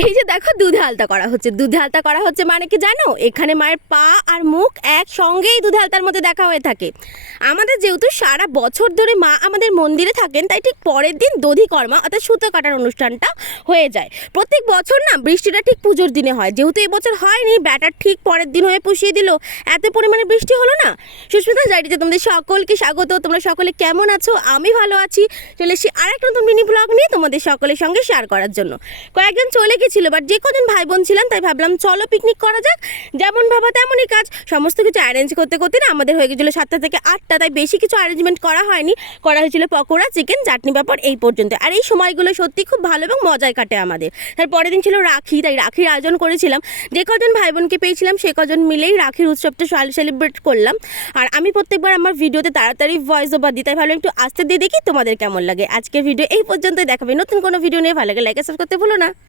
এই যে দেখো দুধে আলতা করা হচ্ছে, দুধে আলতা করা হচ্ছে মানে কি জানো, এখানে মায়ের পা আর মুখ একসঙ্গেই দুধে আলতার মধ্যে দেখা হয়ে থাকে। আমাদের যেহেতু সারা বছর ধরে মা আমাদের মন্দিরে থাকেন, তাই ঠিক পরের দিন দধিকর্মা অর্থাৎ সুতো কাটার অনুষ্ঠানটা হয়ে যায়। প্রত্যেক বছর না বৃষ্টিটা ঠিক পুজোর দিনে হয়, যেহেতু এবছর হয়নি, ব্যাটার ঠিক পরের দিন হয়ে পুষিয়ে দিল, এত পরিমাণে বৃষ্টি হলো না। সুস্মিতা ডায়েরিতে তোমাদের সকলকে স্বাগত। তোমরা সকলে কেমন আছো? আমি ভালো আছি। চলে এসেছি আরেকটা নতুন মিনি ব্লগ নিয়ে তোমাদের সকলের সঙ্গে শেয়ার করার জন্য। কয়েকজন চলে গেছিলো, বাট যে কজন ভাই বোন ছিলাম তাই ভাবলাম চলো পিকনিক করা যাক। যেমন ভাবা তেমনই কাজ, সমস্ত কিছু অ্যারেঞ্জ করতে করতে না আমাদের হয়ে গেছিলো 7টা থেকে 8টা, তাই বেশি কিছু অ্যারেঞ্জমেন্ট করা হয়নি। করা হয়েছিল পকোড়া, চিকেন, চাটনি, পাঁপড়, এই পর্যন্ত। আর এই সময়গুলো সত্যি খুব ভালো এবং মজায় কাটে আমাদের। তার পরের দিন ছিল রাখি, তাই রাখির আয়োজন করেছিলাম। যে কজন ভাই বোনকে পেয়েছিলাম সে কজন মিলেই রাখির উৎসবটা সেলিব্রেট করলাম। আর আমি প্রত্যেকবার আমার ভিডিওতে তাড়াতাড়ি ভয়েস ওভার দিই, তাই ভালো একটু আসতে দিয়ে দেখি তোমাদের কেমন লাগে। আজকের ভিডিও এই পর্যন্তই, দেখাবে নতুন কোনো ভিডিও নিয়ে। ভালো লাগে লাইক সাবস্ক্রাইব করতে ভুলো না।